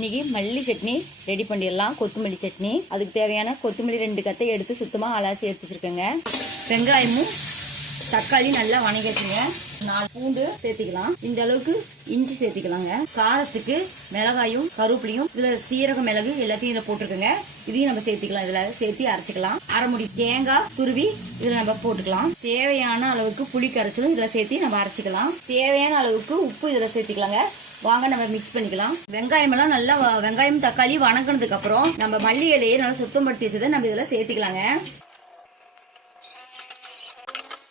இன்னைக்கு மல்லி சட்னி ரெடி பண்ணிடலாம் கொத்தமல்லி சட்னி. அதுக்கு தேவையான கொத்தமல்லி ரெண்டு கத்தை எடுத்து சுத்தமாக அலாசி எடுத்து வச்சுருக்கேங்க வெங்காயமும் தக்காளி நல்லா வணங்கிட்டுங்க நாலு பூண்டு சேர்த்திக்கலாம். இந்த அளவுக்கு இஞ்சி சேர்த்திக்கலாங்க. காரத்துக்கு மிளகாயும் கருவேப்பிலையும் இதுல சீரக மிளகு எல்லாத்தையும் இதுல போட்டிருக்கோங்க. இதையும் நம்ம சேர்த்திக்கலாம். இதுல சேர்த்து அரைச்சிக்கலாம். அரைமுடி தேங்காய் துருவி இதுல நம்ம போட்டுக்கலாம். தேவையான அளவுக்கு புளி கரைச்சலும் இதுல சேர்த்து நம்ம அரைச்சிக்கலாம். தேவையான அளவுக்கு உப்பு இதுல சேர்த்திக்கலாங்க. வாங்க நம்ம மிக்ஸ் பண்ணிக்கலாம். வெங்காயம் எல்லாம் நல்லா வெங்காயம் தக்காளி வணங்கினதுக்கு அப்புறம் நம்ம மல்லி இலையை நல்லா சுத்தப்படுத்தி வச்சதை நம்ம இதெல்லாம் சேர்த்துக்கலாங்க.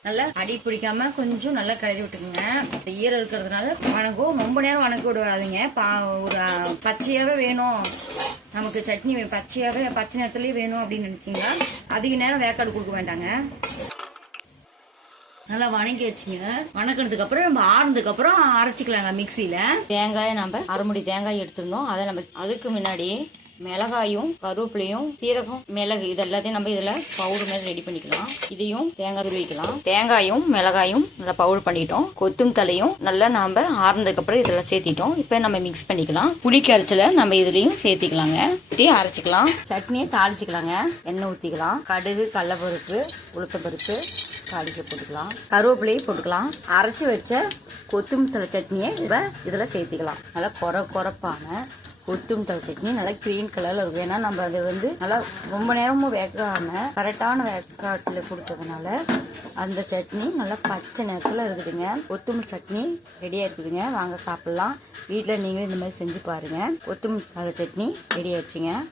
நல்லா அடி பிடிக்காம கொஞ்சம் நல்லா கிளறி விட்டுக்குங்க. ஈரம் இருக்கிறதுனால வணங்கும் ரொம்ப நேரம் வணக்க விடாதீங்க. பா ஒரு பச்சையாகவே பச்சையாவே வேணும். நமக்கு சட்னி வே- பச்சையாவே பச்சை நேரத்துலயே வேணும் அப்படின்னு நினைச்சீங்களா? அதிக நேரம் வேக்காடு கொடுக்க வேண்டாங்க. நல்லா வணங்கி வச்சுங்க. வணக்கினதுக்கு அப்புறம் நம்ம ஆறுனதுக்கு அப்புறம் அரைச்சிக்கலாங்க மிக்சியில. தேங்காயை நம்ம அரைமுடி தேங்காய் எடுத்துருந்தோம். அதை நம்ம அதுக்கு முன்னாடி மிளகாயும் கருவேப்பிலையும் சீரகம் மிளகு இது எல்லாத்தையும் நம்ம இதுல பவுடர் மாதிரி ரெடி பண்ணிக்கலாம். இதையும் தேங்காய் துருவிக்கலாம் தேங்காயும் மிளகாயும் நல்லா பவுடர் பண்ணிட்டோம். கொத்தும் தலையும் நல்லா நம்ம ஆறுனதுக்கப்புறம் அப்புறம் இதெல்லாம் சேர்த்திட்டோம். இப்போ நம்ம மிக்ஸ் பண்ணிக்கலாம். புளி அரைச்சல நம்ம இதுலயும் சேர்த்திக்கலாங்க. ஊற்றி அரைச்சிக்கலாம். சட்னியை தாளிச்சிக்கலாங்க. எண்ணெய் ஊற்றிக்கலாம் கடுகு கடலப்பருப்பு உளுத்தப்பருப்பு தாளிக்க போட்டுக்கலாம். கருவேப்பிலையும் போட்டுக்கலாம். அரைச்சி வச்ச கொத்துமத்தலை சட்னியை இதை இதில் சேர்த்திக்கலாம். நல்லா குறை குறைப்பான கொத்தும் தலை சட்னி நல்லா க்ரீன் கலரில் இருக்கும். ஏன்னா நம்ம அது வந்து நல்லா ரொம்ப நேரமும் வேகாம கரெக்டான வேக்காட்டில் கொடுத்ததுனால அந்த சட்னி நல்லா பச்சை நேரத்தில் இருக்குதுங்க. கொத்தும் சட்னி ரெடியாக இருக்குதுங்க. வாங்க சாப்பிட்லாம். வீட்டில் நீங்களும் இந்த மாதிரி செஞ்சு பாருங்கள் கொத்தும் தலை சட்னி ரெடி ஆச்சுங்க.